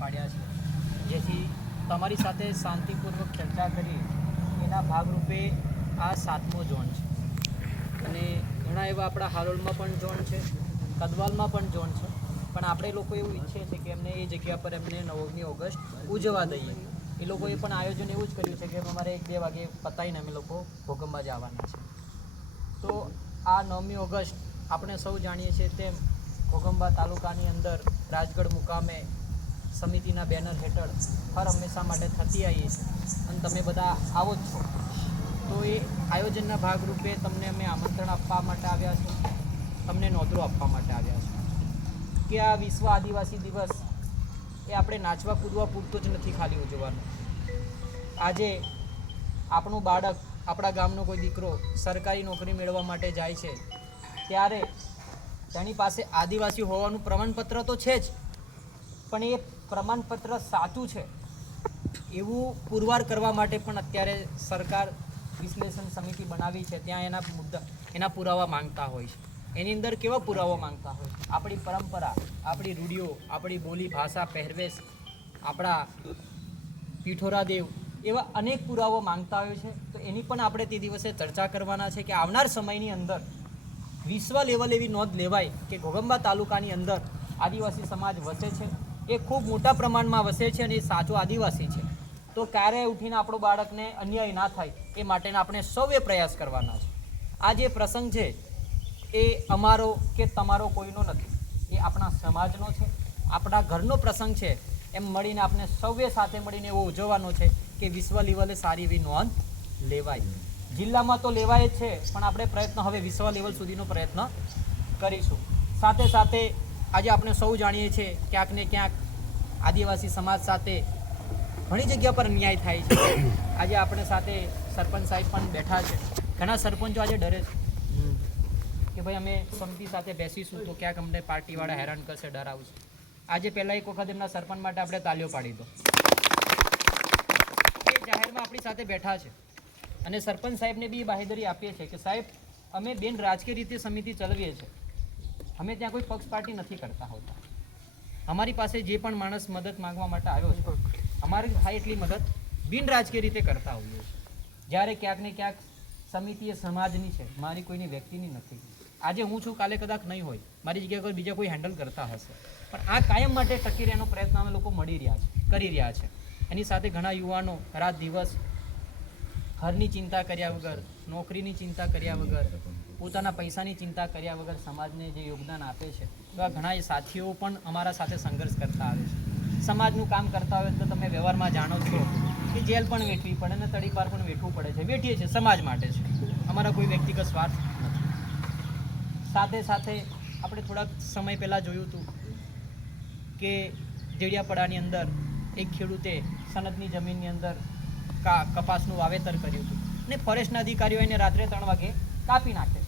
પાડ્યા છે, જેથી તમારી સાથે શાંતિપૂર્વક ચર્ચા કરી એના ભાગરૂપે આ 7મો ઝોન છે. અને ઘણા એવા આપણા હાલોલમાં પણ ઝોન છે, કદવાલમાં પણ ઝોન છે, પણ આપણે લોકો એવું ઈચ્છીએ છીએ કે એમને એ જગ્યા પર એમને 9મી ઓગસ્ટ ઉજવવા દઈએ. એ લોકોએ પણ આયોજન એવું જ કર્યું છે કે અમારે 1-2 વાગે પતાવીને અમે લોકો ઘોગંબા જવાના છે. તો આ 9મી ઓગસ્ટ આપણે સૌ જાણીએ છીએ તેમ ઘોગંબા તાલુકાની અંદર રાજગઢ મુકામે સમિતિના બેનર હેઠળ હર હંમેશા માટે થતી આવી છે અને તમે બધા આવો જ છો. તો એ આયોજનના ભાગરૂપે તમને અમે આમંત્રણ આપવા માટે આવ્યા છે, તમને નોંધો આપવા માટે આવ્યા છે કે આ વિશ્વ આદિવાસી દિવસ એ આપણે નાચવા કૂદવા પૂરતું જ નથી ખાલી ઉજવવાનું. આજે આપણું બાળક, આપણા ગામનો કોઈ દીકરો સરકારી નોકરી મેળવવા માટે જાય છે ત્યારે તેની પાસે આદિવાસી હોવાનું પ્રમાણપત્ર તો છે જ, પણ એ પ્રમાણપત્ર સાચું છે એવું પુરવાર કરવા માટે પણ અત્યારે સરકાર વિશ્લેષણ સમિતિ બનાવી છે. ત્યાં એના પુરાવા માંગતા હોય છે. એની અંદર કેવા પુરાવા માંગતા હોય છે? આપણી પરંપરા, આપણી રૂઢિઓ, આપણી બોલી ભાષા, પહેરવેશ, આપણા પીઠોરા દેવ, એવા અનેક પુરાવો માંગતા હોય છે. તો એની પણ આપણે તે દિવસે ચર્ચા કરવાના છે કે આવનાર સમયની અંદર વિશ્વ લેવલ એવી નોંધ લેવાય કે ઘોગંબા તાલુકાની અંદર આદિવાસી સમાજ વસે છે, એ ખૂબ મોટા પ્રમાણમાં વસે છે અને એ સાચો આદિવાસી છે. તો ક્યારેય ઉઠીને આપણું બાળકને અન્યાય ના થાય એ માટેના આપણે સૌએ પ્રયાસ કરવાના છે. આ જે પ્રસંગ છે એ અમારો કે તમારો કોઈનો નથી, એ આપણા સમાજનો છે, આપણા ઘરનો પ્રસંગ છે. એમ મળીને આપણે સૌએ સાથે મળીને એવો ઉજવવાનો છે કે વિશ્વ લેવલે સારી એવી નોંધ લેવાય. જિલ્લામાં તો લેવાય જ છે, પણ આપણે પ્રયત્ન હવે વિશ્વ લેવલ સુધીનો પ્રયત્ન કરીશું. સાથે સાથે આજે આપણે સૌ જાણીએ છીએ ક્યાંક ને ક્યાંક આદિવાસી સમાજ સાથે ઘણી જગ્યા પર અન્યાય થાય છે. આજે આપણે સાથે સરપંચ સાહેબ પણ બેઠા છે. ઘણા સરપંચો આજે ડરે છે કે ભાઈ અમે સમિતિ સાથે બેસીશું તો ક્યાંક અમને પાર્ટીવાળા હેરાન કરશે, ડરાવશે. આજે પહેલાં એક વખત એમના સરપંચ માટે આપણે તાલીઓ પાડી દો. એ જાહેરમાં આપણી સાથે બેઠા છે અને સરપંચ સાહેબને બી બાહેધરી આપીએ છીએ કે સાહેબ અમે બિન રાજકીય રીતે સમિતિ ચલાવીએ છીએ, અમે ત્યાં કોઈ પક્ષ પાર્ટી નથી કરતા હોતા. અમારી પાસે જે પણ માણસ મદદ માંગવા માટે આવ્યો છે, અમારી થાય એટલી મદદ બિન રાજકીય રીતે કરતા હોઈએ છીએ. જ્યારે ક્યાંક ને ક્યાંક સમિતિ એ સમાજની છે, મારી કોઈની વ્યક્તિની નથી. આજે હું છું, કાલે કદાચ નહીં હોય, મારી જગ્યાએ કોઈ બીજા કોઈ હેન્ડલ કરતા હશે, પણ આ કાયમ માટે ટકી રહેવાનો પ્રયત્ન અમે લોકો કરી રહ્યા છે. એની સાથે ઘણા યુવાનો રાત દિવસ ઘરની ચિંતા કર્યા વગર, નોકરીની ચિંતા કર્યા વગર, પોતાના પૈસાની ચિંતા કર્યા વગર સમાજને જે યોગદાન આપે છે, એવા ઘણા સાથીઓ પણ અમારા સાથે સંઘર્ષ કરતા આવે છે. સમાજનું કામ કરતા હોય તો તમે વ્યવહારમાં જાણો છો કે જેલ પણ વેઠવી પડે ને તડીપાર પણ વેઠવું પડે છે. વેઠીએ છીએ, સમાજ માટે છે, અમારા કોઈ વ્યક્તિગત સ્વાર્થ નથી. સાથે સાથે આપણે થોડાક સમય પહેલાં જોયું હતું કે જેડિયાપડાની અંદર એક ખેડૂતે સનદની જમીનની અંદર કપાસનું વાવેતર કર્યું હતું અને ફોરેસ્ટના અધિકારીઓ એને રાત્રે 3 વાગે કાપી નાખે.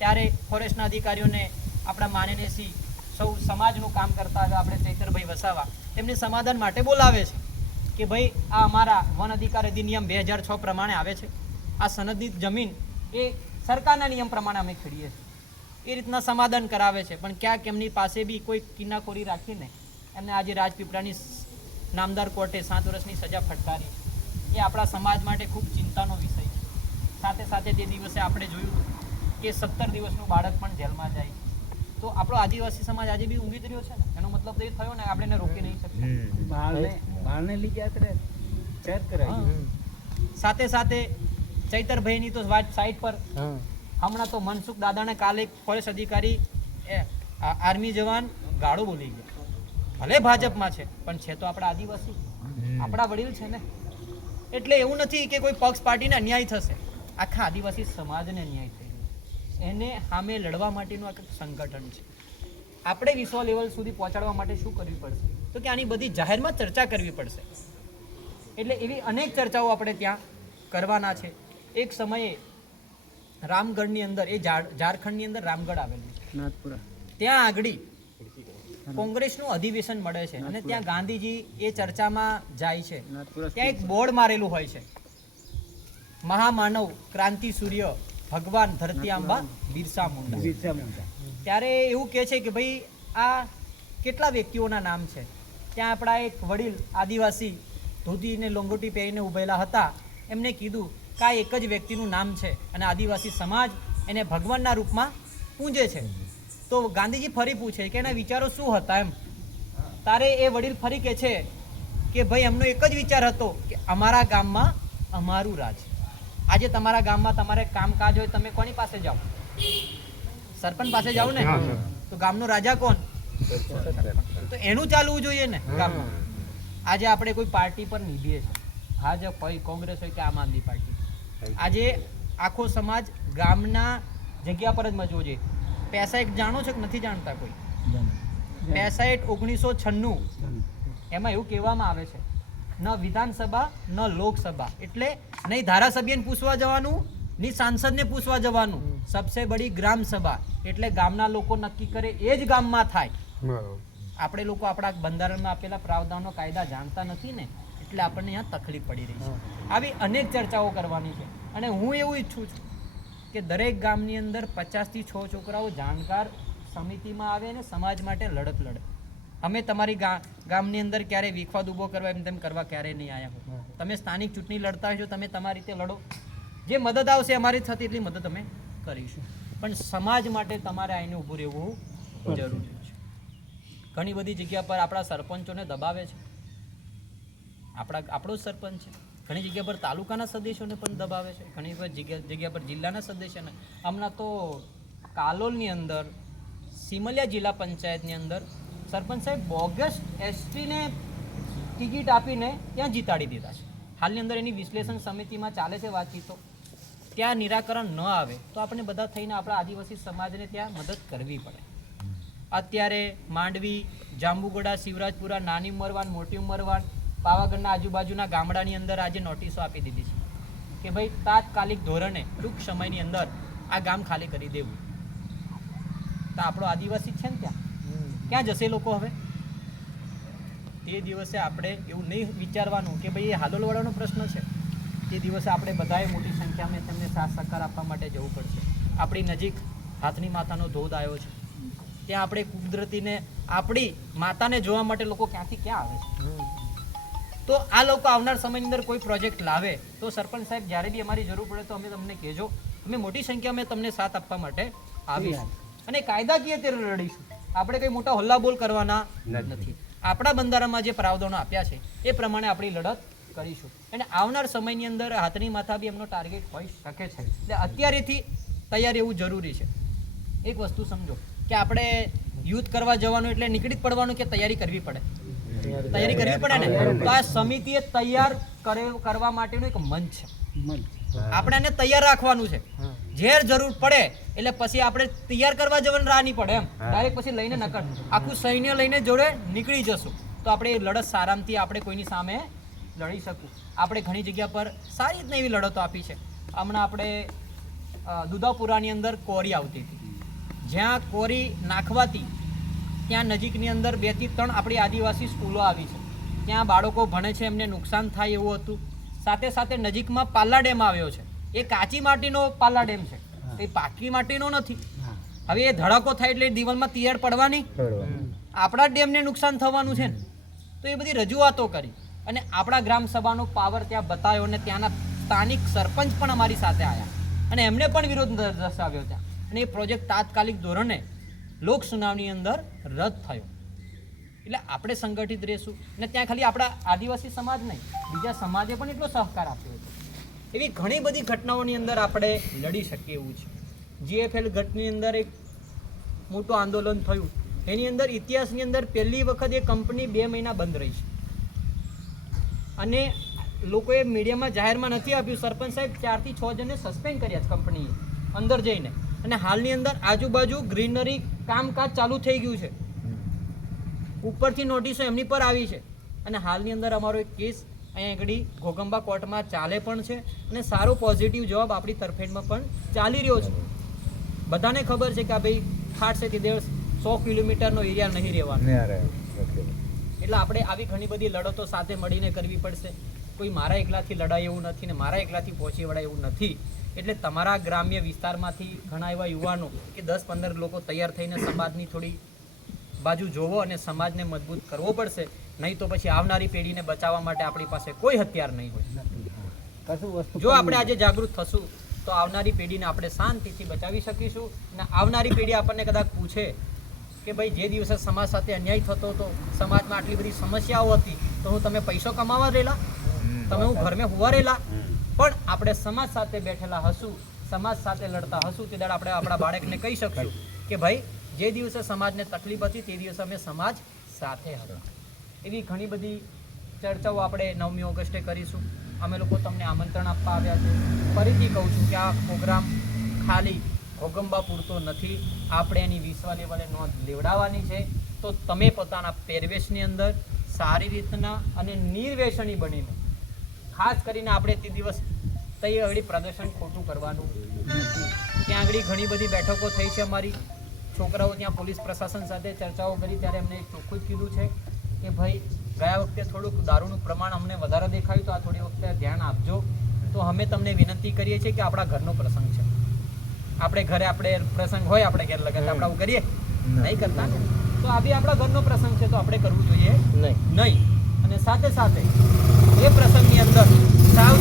ત્યારે ફોરેસ્ટના અધિકારીઓને આપણા માનનીય શ્રી સૌ સમાજનું કામ કરતા હતા આપણે ચૈતરભાઈ વસાવા, તેમને સમાધાન માટે બોલાવે છે કે ભાઈ આ અમારા વન અધિકાર અધિનિયમ 2006 પ્રમાણે આવે છે, આ સનદની જમીન એ સરકારના નિયમ પ્રમાણે અમે ખેડીએ છીએ. એ રીતના સમાધાન કરાવે છે, પણ ક્યાંક એમની પાસે બી કોઈ કિનાખોરી રાખીને એમને આજે રાજપીપળાની નામદાર કોર્ટે 7 વર્ષની સજા ફટકારી. એ આપણા સમાજ માટે ખૂબ ચિંતાનો વિષય છે. સાથે સાથે તે દિવસે આપણે જોયું કે 17 દિવસનું બાળક પણ જેલમાં જાય. તો આપણો આદિવાસી સમાજ આજે બી ઊંઘી જ રહ્યો છે ને, એનો મતલબ તો એ થયો ને આપણે એને રોકી નહીં શકતા. સાથે સાથે ચૈતરભાઈની તો વાત સાઈડ પર, હમણાં તો મનસુખ દાદાને કાલે એક ફોરેસ્ટ અધિકારી આર્મી જવાન ગાળો બોલી ગયા. ભલે ભાજપમાં છે પણ છે તો આપણા આદિવાસી, આપણા વડીલ છે ને. એટલે એવું નથી કે કોઈ પક્ષ પાર્ટીને અન્યાય થશે, આખા આદિવાસી સમાજને અન્યાય થઈ ગયો. એને સામે લડવા માટેનું આ સંગઠન છે. આપણે વિશ્વ લેવલ સુધી પહોંચાડવા માટે શું કરવી પડશે? તો કે આની બધી જાહેરમાં ચર્ચા કરવી પડશે. એટલે એવી અનેક ચર્ચાઓ આપણે ત્યાં કરવાના છે. એક સમયે રામગઢની અંદર, એ ઝારખંડની અંદર રામગઢ આવેલું છે, ત્યાં આગળ કોંગ્રેસનું અધિવેશન મળે છે અને ત્યાં ગાંધીજી એ ચર્ચામાં જાય છે. ત્યાં એક બોર્ડ મારેલું હોય છે, મહામાનવ ક્રાંતિ સૂર્ય ભગવાન ધરતી આંબા બિરસા મુંડા. ત્યારે એવું કહે છે કે ભાઈ આ કેટલા વ્યક્તિઓના નામ છે? ત્યાં આપણા એક વડીલ આદિવાસી ધોતી ને લોંગોટી પહેરીને ઊભેલા હતા. એમને કીધું કે આ એક જ વ્યક્તિનું નામ છે અને આદિવાસી સમાજ એને ભગવાનના રૂપમાં પૂજે છે. તો ગાંધીજી ફરી પૂછે કે એના વિચારો શું હતા એમ. તારે એ વડીલ ફરી કહે છે કે ભાઈ એમનો એક જ વિચાર હતો કે અમારા ગામમાં અમારું રાજ. આજે તમારા ગામમાં તમારે કામકાજ હોય, તમે કોની પાસે જાઓ? સરપંચ પાસે જાઓ ને. તો ગામનો રાજા કોણ? તો એનું ચાલવું જોઈએ ને ગામમાં. આજે આપણે કોઈ પાર્ટી પર નિભીએ છીએ, ભાજપ હોય, કોંગ્રેસ હોય કે આમ આદમી પાર્ટી, આજે આખો સમાજ ગામના જગ્યા પર જ મજવો જોઈએ. પૈસા એક જાણો છો કે નથી જાણતા કોઈ? પૈસા 1996 એમાં એવું કહેવામાં આવે છે, ન વિધાનસભા ન લોકસભા, એટલે નહીં ધારાસભ્યને પૂછવા જવાનું, નહીં સાંસદને પૂછવા જવાનું, સબસે બડી ગ્રામ સભા, એટલે ગામના લોકો નક્કી કરે એ જ ગામમાં થાય. આપણે લોકો આપણા બંધારણમાં આપેલા પ્રાવધાનો કાયદા જાણતા નથી ને, એટલે આપણને અહીંયા તકલીફ પડી રહી છે. આવી અનેક ચર્ચાઓ કરવાની છે અને હું એવું ઈચ્છું છું કે દરેક ગામની અંદર 50 થી 6 છોકરાઓ જાણકાર સમિતિમાં આવે અને સમાજ માટે લડત લડે. અમે તમારી ગામની અંદર ક્યારે વિખવાદ ઊભો કરવા એમ તેમ કરવા ક્યારે નહીં આવ્યા હોય. તમે સ્થાનિક ચૂંટણી લડતા હોય, તમે તમારી રીતે લડો, જે મદદ આવશે અમારી થતી એટલી મદદ અમે કરીશું. પણ સમાજ માટે તમારે આઈને ઊભું રહેવું જરૂરી છે. ઘણી બધી જગ્યા પર આપણા સરપંચોને દબાવે છે, આપણો જ સરપંચ છે. ઘણી જગ્યા પર તાલુકાના સદસ્યોને પણ દબાવે છે, ઘણી બધી જગ્યા પર જિલ્લાના સદસ્યોને. હમણાં તો કાલોલની અંદર, સિમલિયા જિલ્લા પંચાયતની અંદર સરપંચ સાહેબ બોગસ એસટીને ટિકિટ આપીને ત્યાં જીતાડી દીધા છે. હાલની અંદર એની વિશ્લેષણ સમિતિમાં ચાલે છે વાતચીતો. ત્યાં નિરાકરણ ન આવે તો આપણે બધા થઈને આપણા આદિવાસી સમાજને ત્યાં મદદ કરવી પડે. અત્યારે માંડવી, જાંબુગોડા, શિવરાજપુરા, નાની ઉમરવાન, મોટી ઉમરવાન, પાવાગઢના આજુબાજુના ગામડાની અંદર આજે નોટિસો આપી દીધી છે કે ભાઈ તાત્કાલિક ધોરણે ટૂંક સમયની અંદર આ ગામ ખાલી કરી દેવું. તો આપણો આદિવાસી છે ને ત્યાં ક્યાં જશે લોકો? હવે તે દિવસે આપણે એવું નહીં વિચારવાનું કે ભાઈ એ હાલોલવાળાનો પ્રશ્ન છે. તે દિવસે આપણે બધાએ મોટી સંખ્યામાં તેમને સાથ સહકાર આપવા માટે જવું પડશે. આપણી નજીક હાથની માતાનો ધોધ આવ્યો છે, ત્યાં આપણે કુદરતીને આપણી માતાને જોવા માટે લોકો ક્યાંથી ક્યાં આવે છે. તો આ લોકો આવનાર સમયની અંદર કોઈ પ્રોજેક્ટ લાવે તો સરપંચ સાહેબ જ્યારે બી અમારી જરૂર પડે તો અમે તમને કહેજો. અમે મોટી સંખ્યામાં તમને સાથ આપવા માટે આવીશું અને કાયદાકીય રીતે લડીશું. આપણે કંઈ મોટા હોલ્લાબોલ કરવાના નથી. આપણા બંધારણમાં જે પ્રાવધાનો આપ્યા છે એ પ્રમાણે આપણી લડત કરીશું. અને આવનાર સમયની અંદર હાથની માથા બી એમનો ટાર્ગેટ હોઈ શકે છે. એટલે અત્યારેથી તૈયાર એવું જરૂરી છે. એક વસ્તુ સમજો કે આપણે યુદ્ધ કરવા જવાનું એટલે નીકળી પડવાનું કે તૈયારી કરવી પડે? તૈયારી કરવી પડે ને. તો આ સમિતિએ તૈયાર કરવા માટેનું એક મંચ છે. આપણે એને તૈયાર રાખવાનું છે. ઝેર જરૂર પડે એટલે પછી આપણે તૈયાર કરવા જવાનું રાહ નહીં પડે એમ. ડાયરેક્ટ પછી લઈને નકર આખું સૈન્ય લઈને જોડે નીકળી જશું તો આપણે એ લડત સારામથી આપણે કોઈની સામે લડી શકું. આપણે ઘણી જગ્યા પર સારી રીતના એવી લડતો આપી છે. હમણાં આપણે દુધાપુરાની અંદર કોરી આવતી હતી, જ્યાં કોરી નાખવાથી ત્યાં નજીકની અંદર 2 થી 3 આપણી આદિવાસી સ્કૂલો આવી છે. ત્યાં બાળકો ભણે છે, એમને નુકસાન થાય એવું હતું. સાથે સાથે નજીકમાં પાલ્લા ડેમ આવ્યો છે. એ કાચી માટીનો પાલ્લા ડેમ છે, એ પાકી માટીનો નથી. હવે એ ધડાકો થાય એટલે દિવાલમાં તિયાર પડવાની, આપણા ડેમને નુકસાન થવાનું છે ને. તો એ બધી રજૂઆતો કરી અને આપણા ગ્રામ સભાનો પાવર ત્યાં બતાવ્યો અને ત્યાંના સ્થાનિક સરપંચ પણ અમારી સાથે આવ્યા અને એમને પણ વિરોધ દર્શાવ્યો ત્યાં. અને એ પ્રોજેક્ટ તાત્કાલિક ધોરણે લોક સુનાવણી અંદર રદ થયો. એટલે આપણે સંગઠિત રહેશું અને ત્યાં ખાલી આપણા આદિવાસી સમાજ નહીં, બીજા સમાજે પણ એટલો સહકાર આપ્યો હતો. એવી ઘણી બધી ઘટનાઓની અંદર આપણે લડી શકીએ એવું છે. GFL ઘટની અંદર એક મોટું આંદોલન થયું, એની અંદર ઇતિહાસની અંદર પહેલી વખત એ કંપની 2 મહિના બંધ રહી છે અને લોકોએ મીડિયામાં જાહેરમાં નથી આપ્યું. સરપંચ સાહેબ 4 થી 6 જણને સસ્પેન્ડ કર્યા છે કંપનીએ અંદર જઈને. અને હાલની અંદર આજુબાજુ ગ્રીનરી કામકાજ ચાલુ થઈ ગયું છે, ઉપરથી નોટિસો એમની પર આવી છે. અને હાલની અંદર અમારો એક કેસ અહીંયા આગળ ઘોગંબા કોર્ટમાં ચાલે પણ છે અને સારો પોઝિટિવ જવાબ આપણી તરફેણમાં પણ ચાલી રહ્યો છે. બધાને ખબર છે કે આ ભાઈ ખાટ છે તે 100 કિલોમીટરનો એરિયા નહીં રહેવાનો. એટલે આપણે આવી ઘણી બધી લડતો સાથે મળીને કરવી પડશે. કોઈ મારા એકલાથી લડાય એવું નથી ને મારા એકલાથી પહોંચી વળાય એવું નથી. એટલે તમારા ગ્રામ્ય વિસ્તારમાંથી ઘણા એવા યુવાનો કે 10-15 લોકો તૈયાર થઈને સમાજની થોડી બાજુ જોવો અને સમાજને મજબૂત કરવો પડશે. નહીં તો પછી આવનારી પેઢીને બચાવવા માટે આપણી પાસે કોઈ હથિયાર નહીં હોય. કશું વસ્તુ જો આપણે આજે જાગૃત થશું તો આવનારી પેઢીને આપણે શાંતિથી બચાવી શકીશું. અને આવનારી પેઢી આપણને કદાચ પૂછે કે ભાઈ જે દિવસે સમાજ સાથે અન્યાય થતો હતો, સમાજમાં આટલી બધી સમસ્યાઓ હતી, તો હું તમે પૈસો કમાવા રહેલા, તમે હું ઘરમાં હોવા રહેલા, પણ આપણે સમાજ સાથે બેઠેલા હશું, સમાજ સાથે લડતા હશું, તે દાડે આપણે આપણા બાળકને કહી શકશું કે ભાઈ જે દિવસે સમાજને તકલીફ હતી તે દિવસે અમે સમાજ સાથે હતા. એવી ઘણી બધી ચર્ચાઓ આપણે 9મી ઓગસ્ટે કરીશું. અમે લોકો તમને આમંત્રણ આપવા આવ્યા છે. ફરીથી કહું છું કે આ પ્રોગ્રામ ખાલી ઘોગંબા પૂરતો નથી, આપણે એની વિશ્વ લેવલે નોંધ લેવડાવવાની છે. તો તમે પોતાના પહેરવેશની અંદર સારી રીતના અને નિર્વ્યસની બનીને, ખાસ કરીને આપણે તે દિવસ તઈ આગળ પ્રદર્શન ખોટું કરવાનું નથી. ત્યાં આગળ ઘણી બધી બેઠકો થઈ છે અમારી, છોકરાઓ ત્યાં પોલીસ પ્રશાસન સાથે ચર્ચાઓ કરી ત્યારે એમને ચોખ્ખું જ કીધું છે કે ભાઈ ગયા વખતે થોડુંક દારૂનું પ્રમાણ અમને વધારે દેખાયું, તો આ થોડી વખતે ધ્યાન આપજો. તો અમે તમને વિનંતી કરીએ છીએ કે આપણા ઘરનો પ્રસંગ છે, આપણે ઘરે આપણે પ્રસંગ હોય, આપણે ઘેર લગન આપણે આવું કરીએ નહીં કરતા ને, તો આ બી આપણા ઘરનો પ્રસંગ છે, તો આપણે કરવું જોઈએ નહીં. અને સાથે સાથે એ પ્રસંગની અંદર સાવ